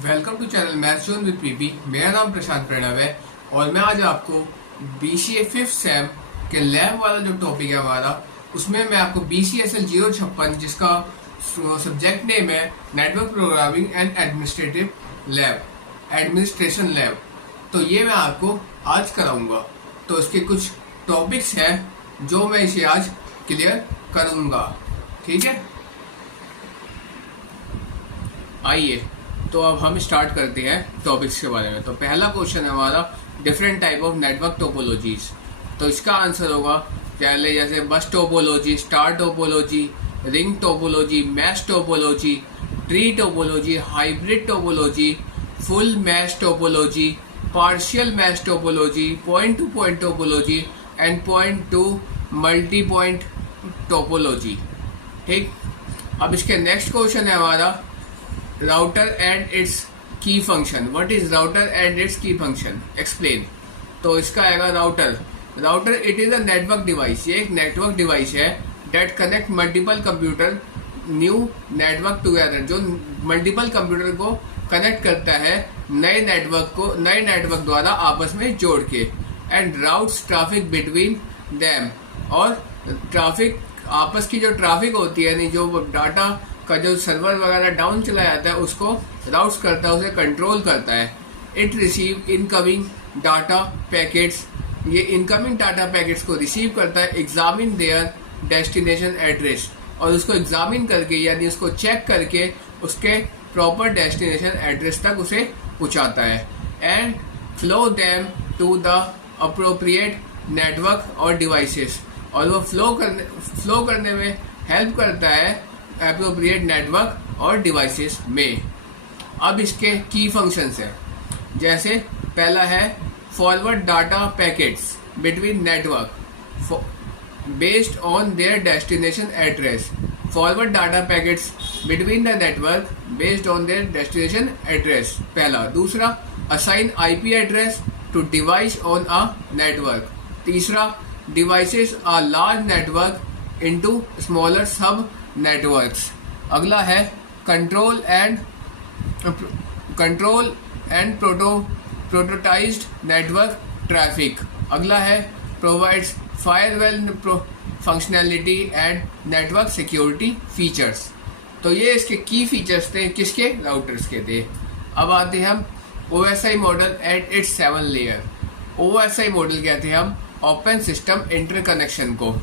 Welcome to channel maths zone with PP. मेरा नाम प्रशांत प्रणव है और मैं आज आपको बीसीए फिफ्थ सेम के लैब वाला जो टॉपिक है हमारा, उसमें मैं आपको BCSL 056 जिसका सब्जेक्ट नेम है network programming and administration lab, तो ये मैं आपको आज कराऊंगा। तो इसके कुछ टॉपिक्स हैं जो मैं इसे आज क्लियर करूंगा। ठीक है, आइए तो अब हम स्टार्ट करते हैं टॉपिक्स के बारे में। तो पहला क्वेश्चन है हमारा different type of network topologies. तो इसका आंसर होगा पहले जैसे बस topology, star topology, ring topology, mesh topology, tree topology, hybrid topology, full mesh topology, partial mesh topology, point two point topology and point two multi point topology. ठीक, अब इसके next question है हमारा राउटर एंड इट्स की function. What is router and it's की function, explain. तो इसका आएगा router it is a network device. ये एक नेटवर्क डिवाइस है that connect multiple computer new network together, जो मल्टीपल कंप्यूटर को कनेक्ट करता है नए नेटवर्क द्वारा आपस में जोड़ के, and routes traffic between them. और ट्रैफिक, आपस की जो ट्रैफिक होती है, यानी जो डाटा का जो सर्वर वगैरह डाउन चला जाता है उसको राउट्स करता है, उसे कंट्रोल करता है। It receive incoming data packets, ये इनकमिंग डाटा पैकेट्स को रिसीव करता है। एग्जामिन देयर डेस्टिनेशन एड्रेस, और उसको एग्जामिन करके यानी उसको चेक करके उसके प्रॉपर डेस्टिनेशन एड्रेस तक उसे पहुंचाता है। And flow them to the appropriate network और डिवाइसेस, और वो फ्लो करने में हेल्प करता है अप्रोप्रिएट नेटवर्क और डिवाइसेस में। अब इसके की फंक्शंस हैं, जैसे पहला है forward data packets between network based on their destination address. Forward data packets between the network based on their destination address, पहला। दूसरा, assign IP address to device on a network. तीसरा, devices a large network into smaller sub networks. अगला है control and prototized network traffic. अगला है provides firewall functionality and network security features. तो ये इसके की फीचर्स थे, किसके? राउटर्स के थे। अब आते हैं हम OSI model at its 7 layer. OSI model कहते हैं हम ओपन सिस्टम इंटरकनेक्शन को।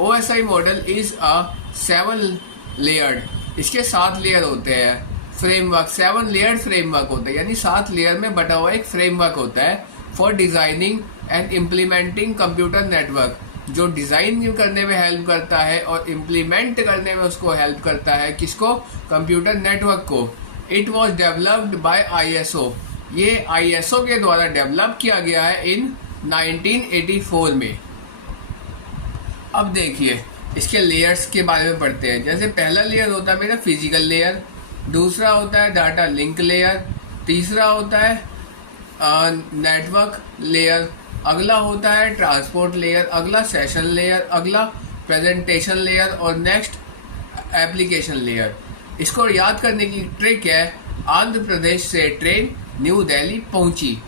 OSI model is a 7 layered, इसके 7 लेयर होते हैं। फ्रेमवर्क, 7 लेयर्ड फ्रेमवर्क होता है, यानी 7 लेयर में बटा हुआ एक फ्रेमवर्क होता है for designing and implementing computer network, जो डिजाइन करने में हेल्प करता है और इम्प्लीमेंट करने में उसको हेल्प करता है। किसको? कंप्यूटर नेटवर्क को। It was developed by ISO, ये ISO के द्वारा डेवलप किया गया है इन 1984 में। अब देखिए इसके लेयर्स के बारे में पढ़ते हैं। जैसे पहला लेयर होता है मेरा फिजिकल लेयर, दूसरा होता है डाटा लिंक लेयर, तीसरा होता है नेटवर्क लेयर, अगला होता है ट्रांसपोर्ट लेयर, अगला सेशन लेयर, अगला प्रेजेंटेशन लेयर और नेक्स्ट एप्लीकेशन लेयर। इसको याद करने की ट्रिक है, आंध्र प्रदेश से ट्रेन न्यू दिल्ली पहुंची,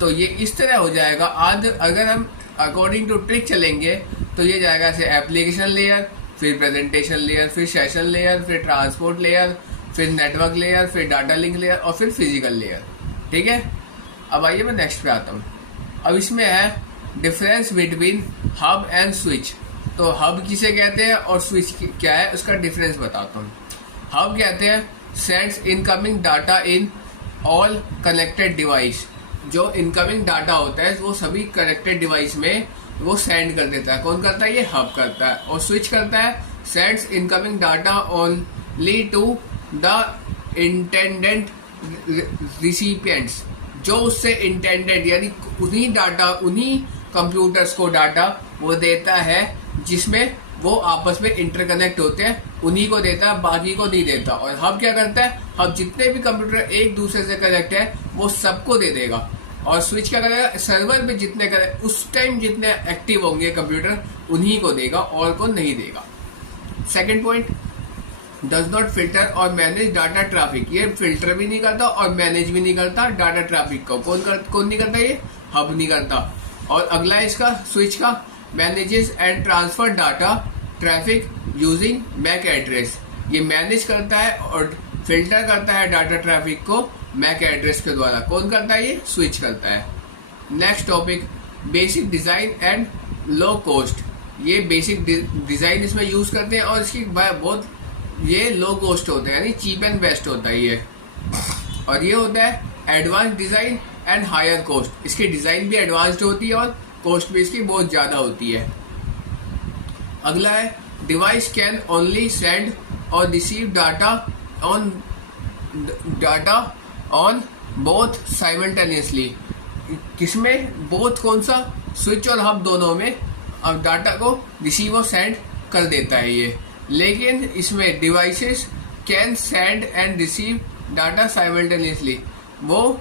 तो ये इस तरह हो जाएगा। अगर हम अकॉर्डिंग टू ट्रिक चलेंगे तो ये जाएगा से एप्लीकेशन लेयर, फिर प्रेजेंटेशन लेयर, फिर सेशन लेयर, फिर ट्रांसपोर्ट लेयर, फिर नेटवर्क लेयर, फिर डाटा लिंक लेयर और फिर फिजिकल लेयर। ठीक है, अब आइए मैं नेक्स्ट पे आता हूँ। अब इसमें है difference between hub and switch. तो हब किसे कहते हैं और स्विच क्या है, उसका डिफरेंस बताता हूँ। हब कहते हैं sends incoming data in all connected device, जो इनकमिंग डाटा होता है वो सभी कनेक्टेड डिवाइस में वो सेंड कर देता है। कौन करता है? ये हब करता है। और स्विच करता है sends incoming data only to the intended recipients, जो उससे इंटेंडेड यानी उन्हीं कंप्यूटर्स को डाटा वो देता है जिसमें वो आपस में इंटरकनेक्ट होते हैं, उन्हीं को देता है, बाकी को नहीं देता। और हब क्या करता है? हब जितने भी कंप्यूटर एक दूसरे से कनेक्ट है वो सबको दे देगा। और स्विच क्या करेगा? सर्वर पे जितने उस टाइम जितने एक्टिव होंगे कंप्यूटर उन्हीं को देगा और को नहीं देगा। Second point, does not filter और मैनेज डाटा ट्रैफिक, ये फिल्टर भी नहीं करता और मैनेज भी नहीं करता डाटा ट्रैफिक को। कौन नहीं करता? ये हब नहीं करता। और अगला है इसका स्विच का, manages and transfer data traffic using MAC address, ये मैनेज करता है और फिल्टर करता है डाटा ट्रैफिक को मैक एड्रेस के द्वारा। कौन करता है? ये स्विच करता है। Next topic, basic design and low cost, ये बेसिक डिजाइन इसमें यूज करते हैं और इसकी बहुत ये लो कॉस्ट होता है, यानी चीप एंड बेस्ट होता है ये। और ये होता है advance design and higher cost, इसकी डिजाइन भी एडवांस्ड होती है और कॉस्ट भी इसकी बहुत ज्यादा होती है। अगला है डिवाइस कैन ओनली सेंड और receive data on both simultaneously, किसमें? बोथ कौन सा? स्विच और हब दोनों में अब डाटा को रिसीव और सेंड कर देता है ये। लेकिन इसमें devices can send and receive data simultaneously, वो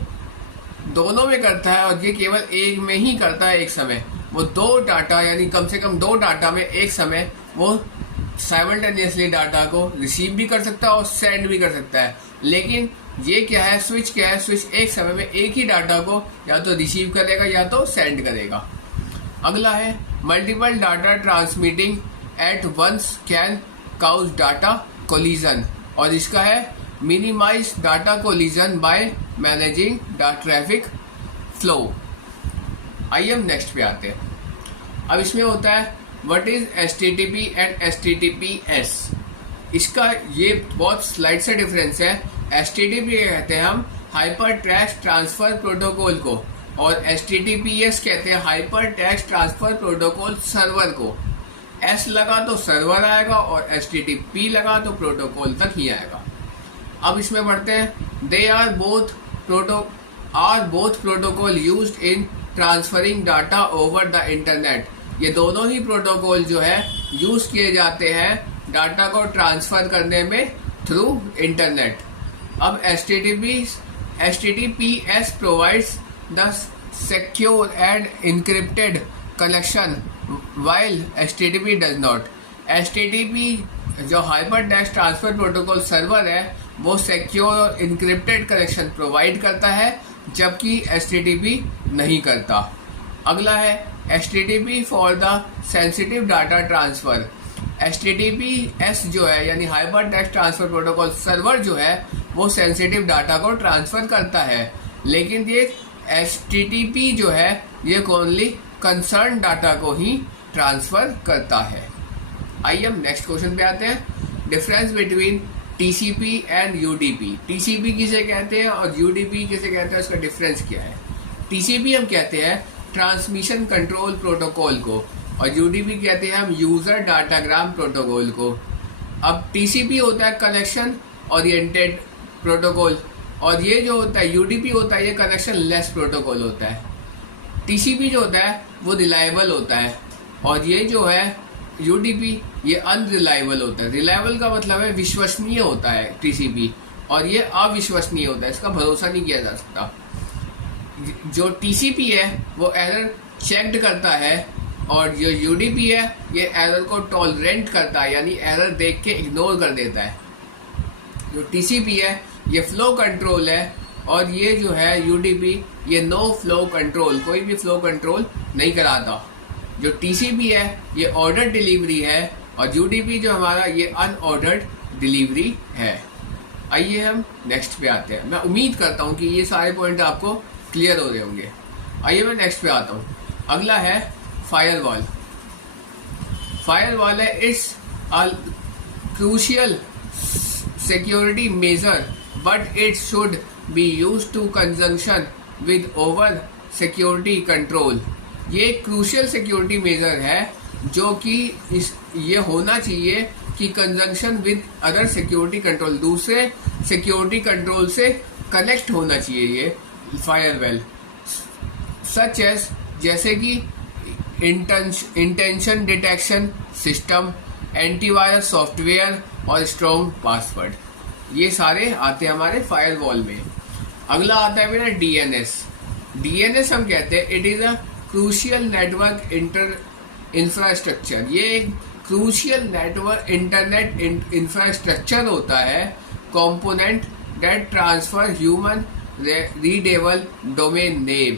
दोनों में करता है और ये केवल एक में ही करता है एक समय। वो दो डाटा यानी कम से कम दो डाटा में एक समय वो साइमल्टेनियसली डाटा को रिसीव भी कर सकता है और सेंड भी कर सकता है। लेकिन ये क्या है? स्विच क्या है? स्विच एक समय में एक ही डाटा को या तो रिसीव करेगा या तो सेंड करेगा। अगला है multiple data transmitting at once can cause data collision, और इसका है minimize data collision by managing data traffic flow. आइए हम नेक्स्ट पे आते हैं। अब इसमें होता है what is HTTP and HTTPS, इसका ये बहुत स्लाइड से डिफरेंस है। HTTP कहते हैं हम हाइपर टेक्स्ट ट्रांसफर प्रोटोकॉल को, और HTTPS कहते हैं hyper text transfer protocol server को। S लगा तो सर्वर आएगा और HTTP लगा तो प्रोटोकॉल तक ही आएगा। अब इसमें पढ़ते हैं they are both protocol used in transferring data over the internet, ये दोनों ही प्रोटोकॉल जो है यूज किए जाते हैं डाटा को ट्रांसफर करने में थ्रू इंटरनेट। अब HTTPS provides the secure and encrypted connection while HTTP does not। HTTP जो hyper text transfer protocol server है वो सिक्योर और इनक्रिप्टेड कनेक्शन प्रोवाइड करता है, जबकि HTTP नहीं करता। अगला है HTTP for the sensitive data transfer. HTTPS जो है यानी hyper text transfer protocol server जो है वो सेंसिटिव डाटा को ट्रांसफर करता है, लेकिन ये HTTP जो है ये ओनली कंसर्न डाटा को ही ट्रांसफर करता है। आइए हम नेक्स्ट क्वेश्चन पे आते हैं। Difference between TCP and UDP, TCP किसे कहते हैं और UDP किसे कहते हैं, उसका डिफरेंस क्या है? TCP हम कहते हैं ट्रांसमिशन कंट्रोल प्रोटोकॉल को, और UDP कहते हैं हम यूजर डाटाग्राम प्रोटोकॉल को। अब TCP होता है कनेक्शन ओरिएंटेड प्रोटोकॉल, और ये जो होता है UDP होता है ये कनेक्शन लेस प्रोटोकॉल होता है। TCP जो होता है वो रिलायबल होता है, और ये जो है UDP ये अनरिलायबल होता है। रिलायबल का मतलब है विश्वसनीय होता है TCP, और ये अविश्वसनीय होता है, इसका भरोसा नहीं किया जा सकता। जो TCP है वो एरर चेक्ड करता है, और जो UDP है ये एरर को टॉलरेंट करता है, यानी एरर देख के इग्नोर कर देता है। जो TCP है ये फ्लो कंट्रोल है, और ये जो है UDP ये नो फ्लो कंट्रोल, कोई भी फ्लो कंट्रोल नहीं कराता। जो TCP है ये ऑर्डर डिलीवरी है, और UDP जो हमारा ये अनऑर्डर्ड डिलीवरी है। आइए हम नेक्स्ट पे आते हैं। मैं उम्मीद करता हूँ कि ये सारे पॉइंट आपको क्लियर हो रहे होंगे। आइए मैं नेक्स्ट पे आता हूँ। अगला है फायरवॉल। फायरवॉल है it's a crucial security measure but it should be used to conjunction with over security control. ये क्रूशियल सिक्योरिटी मेजर है जो कि ये होना चाहिए कि conjunction with other security control, दूसरे सिक्योरिटी कंट्रोल से कनेक्ट होना चाहिए ये फायरवॉल, सच एज जैसे कि intention detection system, antivirus software और स्ट्रॉन्ग पासवर्ड, ये सारे आते हैं हमारे फायरवॉल में। अगला आता है मेरा DNS हम कहते हैं it is a crucial network infrastructure. ये एक क्रूशियल नेटवर्क इंटरनेट इंफ्रास्ट्रक्चर होता है component that transfer human readable domain name,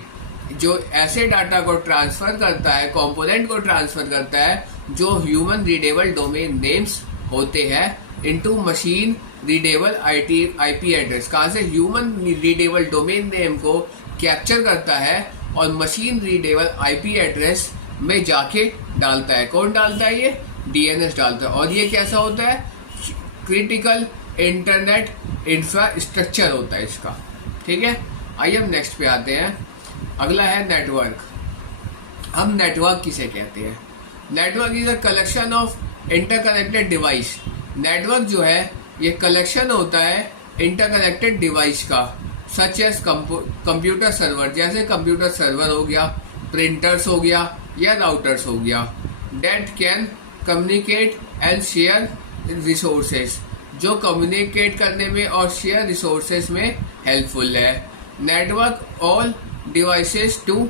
जो ऐसे डाटा को ट्रांसफर करता है, कंपोनेंट को ट्रांसफर करता है जो ह्यूमन रीडेबल डोमेन नेम्स होते हैं into machine readable IP address. कहाँ से? ह्यूमन रीडेबल डोमेन नेम को कैप्चर करता है और मशीन रीडेबल आईपी एड्रेस में जाके डालता है। कौन डालता है? ये डीएनएस डालता है। और ये कैसा होता है? क्रिटिकल इंटरनेट इंफ्रास्ट्रक्चर होता है इसका। ठीक है, आइए हम नेक्स्ट पे आते हैं। अगला है नेटवर्क। हम नेटवर्क किसे कहते हैं? Network is a collection of interconnected device. Network जो है ये कलेक्शन होता है इंटरकनेक्टेड डिवाइस का, सच एज कंप्यूटर सर्वर, जैसे कंप्यूटर सर्वर हो गया, प्रिंटर्स हो गया या राउटर्स हो गया, that can communicate and share resources, जो कम्युनिकेट करने में और शेयर रिसोर्सेज में हेल्पफुल है। Network all devices to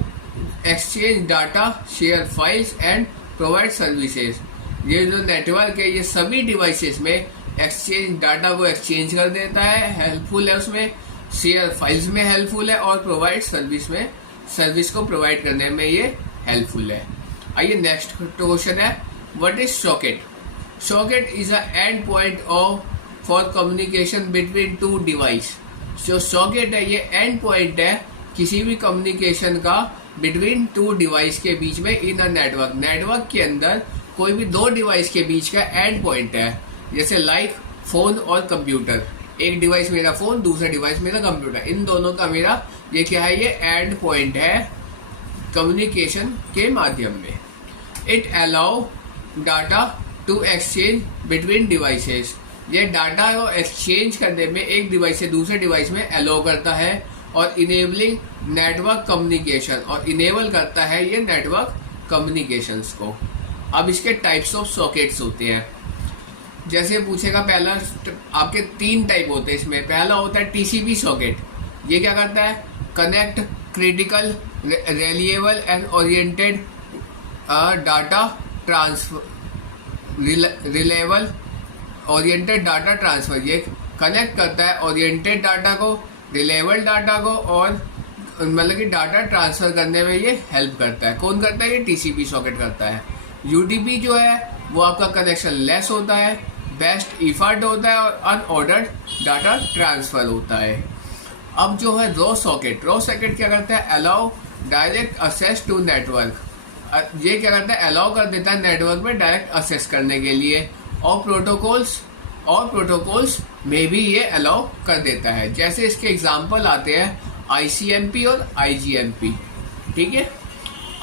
exchange data, share files and provide services. ये जो नेटवर्क है ये सभी डिवाइसेस में एक्सचेंज डाटा को एक्सचेंज कर देता है, हेल्पफुल है उसमें, शेयर फाइल्स में हेल्पफुल है और प्रोवाइड सर्विस में सर्विस को प्रोवाइड करने में ये हेल्पफुल है। आइए नेक्स्ट क्वेश्चन है, what is socket? Socket is a and point of for communication between two device. जो सॉकेट है ये एंड पॉइंट है किसी भी कम्युनिकेशन का बिटवीन टू डिवाइस के बीच में इन अ नेटवर्क। नेटवर्क के अंदर कोई भी दो डिवाइस के बीच का एंड पॉइंट है, जैसे लाइक फोन और कंप्यूटर। एक डिवाइस मेरा फोन, दूसरा डिवाइस मेरा कंप्यूटर, इन दोनों का मेरा ये क्या है? ये एंड पॉइंट है कम्युनिकेशन के माध्यम में। It allow data to exchange between devices. ये डाटा को एक्सचेंज करने में एक डिवाइस से दूसरे डिवाइस में अलाउ करता है और इनेबलिंग नेटवर्क कम्युनिकेशन, और इनेबल करता है ये नेटवर्क कम्युनिकेशंस को। अब इसके टाइप्स ऑफ सॉकेट्स होते हैं, जैसे पूछेगा पहला, आपके 3 टाइप होते हैं इसमें। पहला होता है टीसीपी सॉकेट। ये क्या करता है? Connect critical reliable and oriented data transfer, reliable oriented data transfer. ये कनेक्ट करता है ओरिएंटेड डाटा को, रिलायबल डाटा को, और मतलब कि डाटा ट्रांसफर करने में ये हेल्प करता है। कौन करता है? ये टीसीपी सॉकेट करता है। यूडीपी जो है वो आपका कनेक्शन लेस होता है, बेस्ट इफर्ट होता है और अनऑर्डर्ड डाटा ट्रांसफर होता है। अब जो है रो सॉकेट क्या करता है? Allow direct access to network. ये क्या करता है? अलाउ कर देता है नेटवर्क में डायरेक्ट एक्सेस करने के लिए, और प्रोटोकॉल्स में भी ये अलाउ कर देता है। जैसे इसके एग्जांपल आते हैं आईसीएमपी और आईजीएमपी। ठीक है,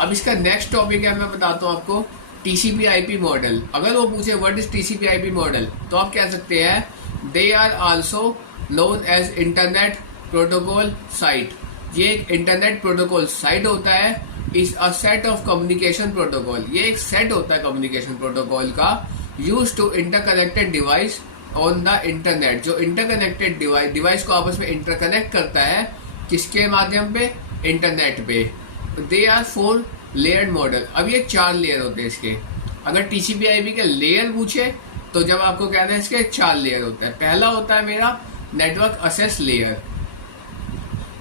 अब इसका नेक्स्ट टॉपिक है, मैं बताता हूँ आपको, टीसीपी आईपी मॉडल। अगर वो पूछे what is TCP IP model, तो आप कह सकते हैं they are also known as internet protocol site. ये एक इंटरनेट प्रोटोकॉल साइट होता है। Is a set of communication protocol. ये एक सेट होता है कम्युनिकेशन प्रोटोकॉल का, use to interconnected device on the internet. जो इंटरकनेक्टेड डिवाइस को आपस में इंटरकनेक्ट करता है, किसके माध्यम पे? इंटरनेट पे। They are 4 layered model. अब ये 4 लेयर होते हैं इसके। अगर टीसीपी आईपी के लेयर पूछे तो जब आपको कहते हैं इसके 4 लेयर होते हैं। पहला होता है मेरा network assess layer.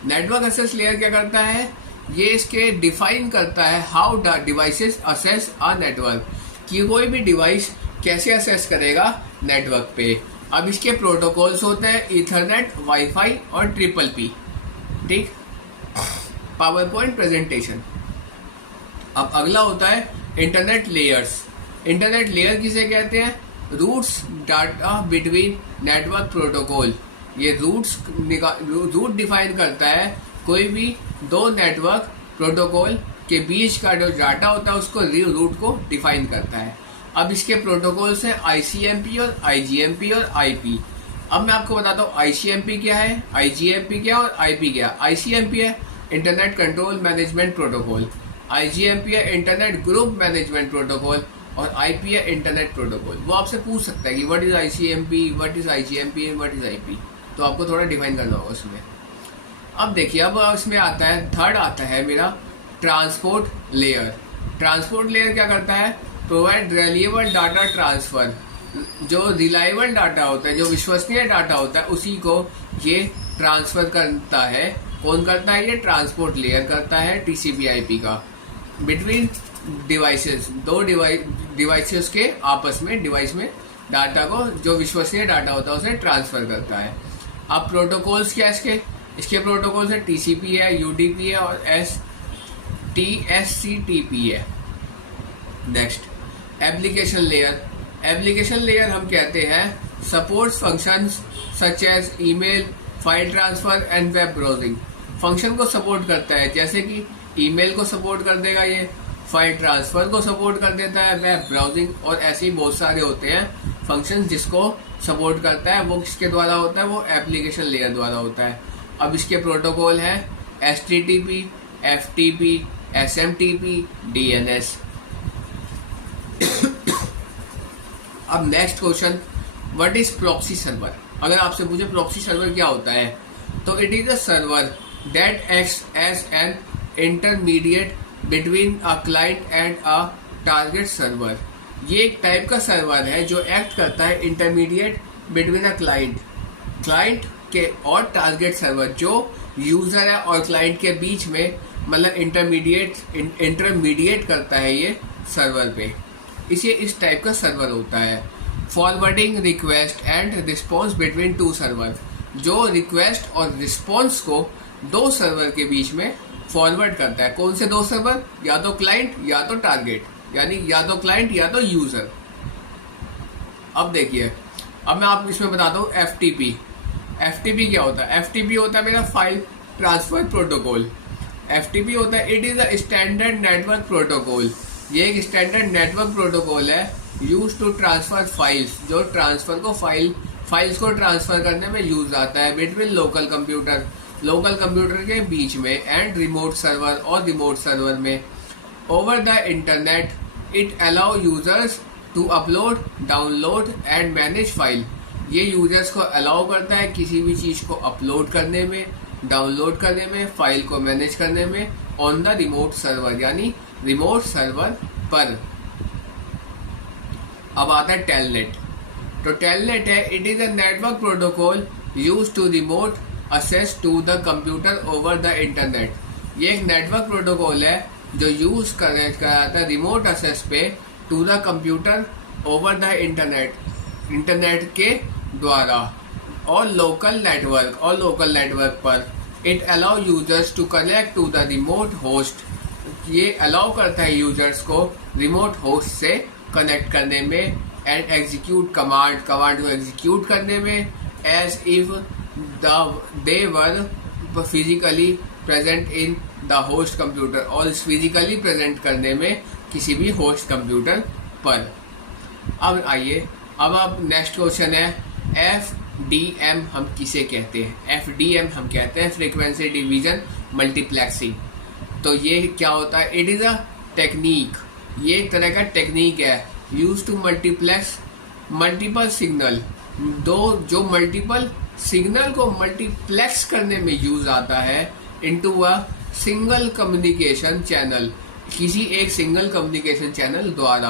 Network assess layer क्या करता है? ये इसके डिफाइन करता है how devices assess a network, कि कोई भी डिवाइस कैसे असेस करेगा नेटवर्क पे। अब इसके प्रोटोकॉल्स होते हैं ईथरनेट, वाईफाई और ट्रिपल पी। ठीक, पावर पॉइंट प्रेजेंटेशन। अब अगला होता है इंटरनेट लेयर्स। इंटरनेट लेयर किसे कहते हैं? Routes data between network protocol. ये रूट डिफाइन करता है कोई भी 2 नेटवर्क प्रोटोकॉल के बीच का जो डाटा होता है उसको रूट को डिफाइन करता है। अब इसके प्रोटोकॉल्स हैं आईसीएमपी और आईजीएमपी और आईपी। अब मैं आपको बताता हूँ आईसीएमपी क्या है, आईजीएमपी क्या और आईपी क्या। आईसीएमपी है internet control management protocol, IGMP है इंटरनेट ग्रुप मैनेजमेंट प्रोटोकॉल, और आईपी है इंटरनेट प्रोटोकॉल। वो आपसे पूछ सकता है कि what is ICMP, what is IGMP, what is IP, तो आपको थोड़ा डिफाइन करना होगा उसमें। अब देखिए, अब इसमें आता है थर्ड आता है मेरा ट्रांसपोर्ट लेयर। ट्रांसपोर्ट लेयर क्या करता है? प्रोवाइड रिलायबल डाटा ट्रांसफर, जो रिलायबल डाटा होता है, जो विश्वसनीय डाटा होता है, उसी को ये ट्रांसफर करता है। कौन करता है? ये ट्रांसपोर्ट लेयर करता है TCP/IP का, बिटवीन डिवाइसेस, दो डिवाइसेस के आपस में, डिवाइस में डाटा को, जो विश्वसनीय डाटा होता है, उसे ट्रांसफर करता है। अब प्रोटोकॉल्स क्या इसके प्रोटोकॉल्स है TCP है, UDP है और TSCTP है। नेक्स्ट एप्लीकेशन लेयर हम कहते हैं supports functions such as email, file transfer and web browsing. Function को सपोर्ट करता है, जैसे कि ईमेल को सपोर्ट कर देगा, ये फाइल ट्रांसफर को सपोर्ट कर देता है, वेब ब्राउजिंग, और ऐसे ही बहुत सारे होते हैं फंक्शन जिसको सपोर्ट करता है। वो किसके द्वारा होता है? वो एप्लीकेशन लेयर द्वारा होता है। अब इसके प्रोटोकॉल है HTTP, FTP, SMTP, DNS। अब next question, what is proxy server? अगर आपसे पूछे प्रॉक्सी सर्वर क्या होता है, तो it is a server that acts as an intermediate between a client and a target server. ये एक टाइप का सर्वर है जो एक्ट करता है इंटरमीडिएट बिटवीन अ क्लाइंट के और टारगेट सर्वर, जो यूजर है और क्लाइंट के बीच में, मतलब इंटरमीडिएट करता है ये सर्वर पे। इसे इस टाइप का सर्वर होता है। Forwarding request and response between two server, जो रिक्वेस्ट और रिस्पॉन्स को दो सर्वर के बीच में फॉरवर्ड करता है। कौन से दो सर्वर? या तो क्लाइंट या तो टारगेट, यानी या तो क्लाइंट या तो यूजर। अब देखिए, अब मैं आपको इसमें बताता हूँ FTP क्या होता है। FTP होता है मेरा फाइल ट्रांसफर प्रोटोकॉल। FTP होता है it is a standard network protocol. ये एक स्टैंडर्ड नेटवर्क प्रोटोकॉल है यूज टू ट्रांसफर फाइल्स, जो ट्रांसफर को फाइल्स को ट्रांसफर करने में यूज आता है बिटवीन लोकल कंप्यूटर के बीच में एंड रिमोट सर्वर और रिमोट सर्वर में। Over the internet it allow users to upload, download and manage file. ये यूजर्स को अलाउ करता है किसी भी चीज को अपलोड करने में, डाउनलोड करने में, फाइल को मैनेज करने में ऑन द रिमोट सर्वर, यानी रिमोट सर्वर पर। अब आता है टेलनेट। तो टेलनेट है it is a network protocol use to remote access to the computer over the internet. ये एक नेटवर्क प्रोटोकॉल है जो यूज कराता है रिमोट एक्सेस पे to the computer over the internet के द्वारा और लोकल नेटवर्क पर। It allow users to connect to the remote host. ये अलाउ करता है यूजर्स को रिमोट होस्ट से कनेक्ट करने में एंड एग्जीक्यूट कमांड को एग्जीक्यूट करने में as if they were physically present in the host computer, और फिजिकली प्रेजेंट करने में किसी भी होस्ट कंप्यूटर पर। अब आइए, अब नेक्स्ट क्वेश्चन है FDM हम किसे कहते हैं? FDM हम कहते हैं फ्रीक्वेंसी डिवीजन मल्टीप्लेक्सिंग। तो ये क्या होता है? इट इज अ टेक्निक, ये एक तरह का टेक्निक है use to multiplex multiple signal. जो मल्टीपल सिग्नल को मल्टीप्लेक्स करने में यूज आता है into a single communication channel, किसी एक सिंगल कम्युनिकेशन चैनल द्वारा,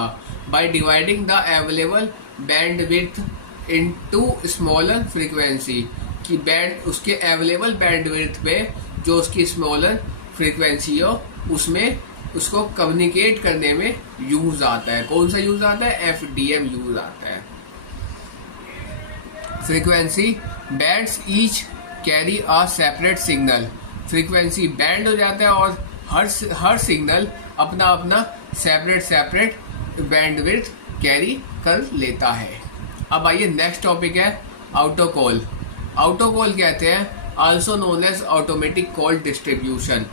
by dividing the available bandwidth into smaller frequency, की उसके अवेलेबल बैंडविड्थ पे जो उसकी स्मॉलर फ्रीक्वेंसी हो उसमें उसको कम्युनिकेट करने में यूज आता है। कौन सा यूज आता है? FDM यूज आता है। Frequency bands each carry a separate signal. Frequency band हो जाता है और हर सिग्नल अपना अपना सेपरेट बैंडविड्थ कैरी कर लेता है। अब आइए, नेक्स्ट टॉपिक है आउटोकॉल। आउटोकॉल कहते हैं also known as automatic call distribution,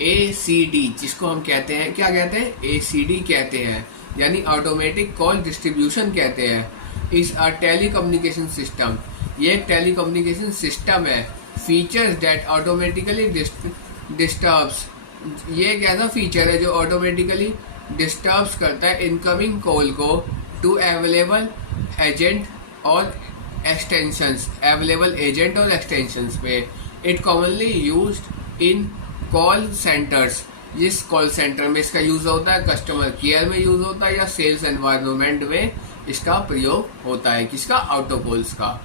ACD, जिसको हम कहते हैं, क्या कहते हैं? ACD कहते हैं, यानी ऑटोमेटिक कॉल डिस्ट्रीब्यूशन कहते हैं। इज अ टेलीकम्युनिकेशन सिस्टम, ये एक टेलीकम्युनिकेशन सिस्टम है। फीचर्स दैट ऑटोमेटिकली डिस्टर्ब्स, ये एक ऐसा फीचर है जो ऑटोमेटिकली डिस्टर्ब्स करता है इनकमिंग कॉल को टू अवेलेबल एजेंट और एक्सटेंशंस पे। It commonly used in call centres, जिस कॉल सेंटर में इसका यूज होता है, कस्टमर केयर में यूज होता है या सेल्स एनवायरनमेंट में इसका प्रयोग होता है, किसका, आउटोकॉल्स का।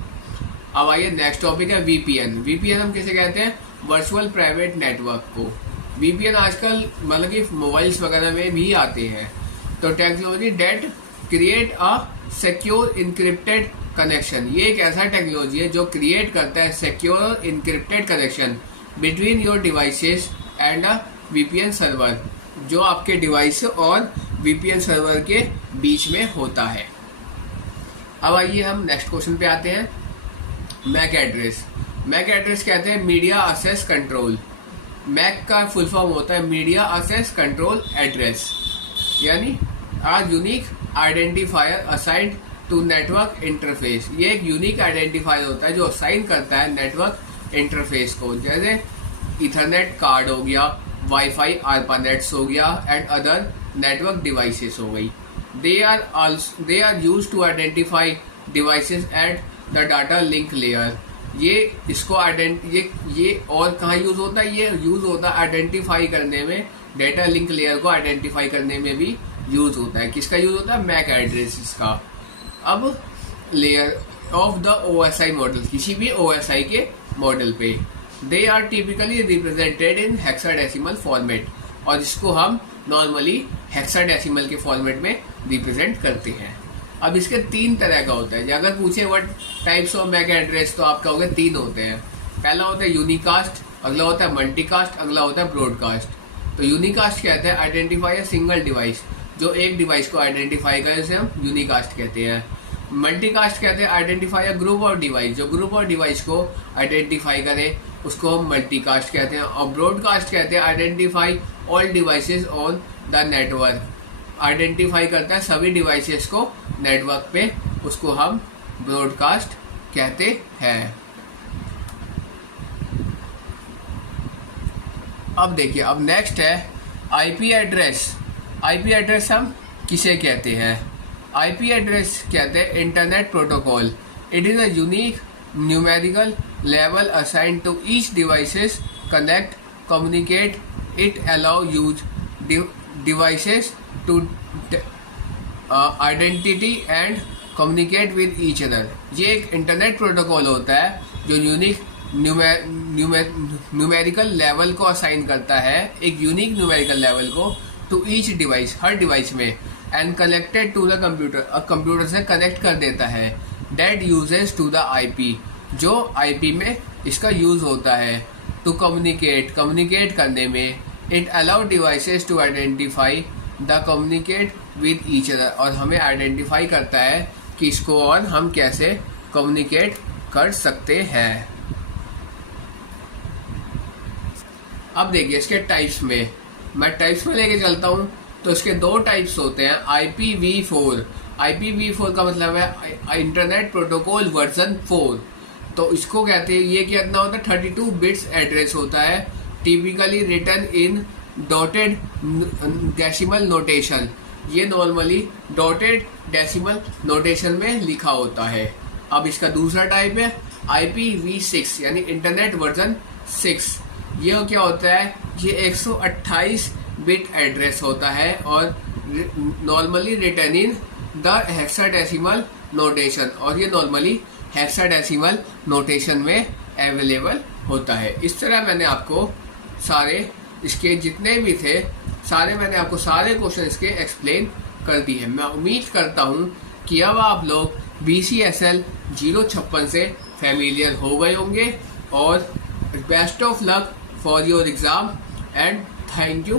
अब आइए नेक्स्ट टॉपिक है वीपीएन। वीपीएन हम किसे कहते हैं, वर्चुअल प्राइवेट नेटवर्क को। वीपीएन आजकल मतलब कि मोबाइल्स वगैरह में भी आते हैं। तो technology that create a secure encrypted connection, ये एक ऐसा टेक्नोलॉजी है जो क्रिएट करता है secure encrypted connection between your devices and a VPN server, जो आपके डिवाइस और वीपीएन सर्वर के बीच में होता है। अब आइए हम नेक्स्ट क्वेश्चन पे आते हैं। Mac address. मैक एड्रेस कहते हैं मीडिया एक्सेस कंट्रोल। मैक का फुल फॉर्म होता है मीडिया एक्सेस कंट्रोल एड्रेस, यानी unique identifier assigned to network interface. ये एक यूनिक आइडेंटिफायर होता है जो असाइन करता है नेटवर्क इंटरफेस को, जैसे इथरनेट कार्ड हो गया, वाईफाई आरपानेट्स हो गया एंड अदर नेटवर्क डिवाइसेस हो गई। They are used to identify devices at the data link layer. ये इसको ये और कहाँ यूज होता है, ये यूज होता है आइडेंटिफाई करने में, डेटा लिंक लेयर को आइडेंटिफाई करने में भी यूज होता है। किसका यूज होता है, मैक एड्रेस का। अब layer of the OSI model, किसी भी ओएसआई के मॉडल पे, they are typically represented in hexadecimal format, और इसको हम नॉर्मली हेक्साडेसिमल के फॉर्मेट में रिप्रेजेंट करते हैं। अब इसके 3 तरह का होता है। अगर पूछे what types of MAC address, तो आप कहोगे 3 होते हैं। पहला होता है यूनिकास्ट, अगला होता है मल्टीकास्ट, अगला होता है ब्रॉडकास्ट। तो यूनिकास्ट कहते हैं आइडेंटिफाई अ सिंगल डिवाइस, जो एक डिवाइस को आइडेंटिफाई करे उसे हम यूनिकास्ट कहते हैं। मल्टीकास्ट कहते हैं identify a group of device, जो ग्रुप ऑफ डिवाइस को आइडेंटिफाई करे उसको हम मल्टीकास्ट कहते हैं। और ब्रॉडकास्ट कहते हैं identify all devices on the network, identify करता है सभी डिवाइसेस को नेटवर्क पे, उसको हम ब्रॉडकास्ट कहते हैं। अब देखिए, अब नेक्स्ट है आईपी एड्रेस। आईपी एड्रेस हम किसे कहते हैं, आईपी एड्रेस कहते हैं internet protocol. It is a unique numerical लेवल assigned to each devices connect communicate. It allow use devices to identity and communicate with each other. ये एक इंटरनेट प्रोटोकॉल होता है जो यूनिक न्यूमेरिकल लेवल को असाइन करता है, एक यूनिक न्यूमेरिकल लेवल को टू ईच डिवाइस, हर डिवाइस में, and connected to the computer, और कंप्यूटर से कनेक्ट कर देता है। That uses to the IP, जो आईपी में इसका यूज होता है। टू कम्युनिकेट करने में। It allow devices to identify the communicate with each other, और हमें आइडेंटिफाई करता है कि इसको और हम कैसे कम्युनिकेट कर सकते हैं। अब देखिए इसके टाइप्स में, मैं टाइप्स में लेके चलता हूँ। तो इसके 2 टाइप्स होते हैं, IPv4। IPv4 का मतलब है इंटरनेट प्रोटोकॉल वर्जन 4। तो इसको कहते हैं, ये कितना होता है, 32 बिट्स एड्रेस होता है, typically written in dotted decimal notation. ये नॉर्मली डॉटेड डेसिमल नोटेशन में लिखा होता है। अब इसका दूसरा टाइप है IPv6, यानी इंटरनेट वर्जन 6। ये क्या होता है, ये 128 बिट एड्रेस होता है और normally written in the hexadecimal notation, और ये नॉर्मली हेक्साडेसिमल नोटेशन में अवेलेबल होता है। इस तरह मैंने आपको सारे इसके जितने भी थे मैंने आपको सारे क्वेश्चन इसके एक्सप्लेन कर दिए। मैं उम्मीद करता हूँ कि अब आप लोग BCSL 056 से फैमिलियर हो गए होंगे, और best of luck for your exam and thank you